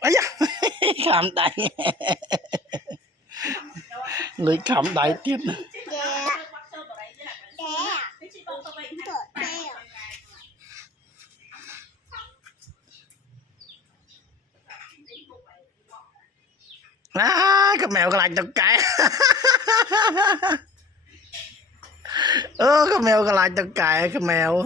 ấy da khám đại lưỡi khám đại tiếp nè cái mèo cái lạch tao cãi cái mèo cái lạch tao cãi cái mèo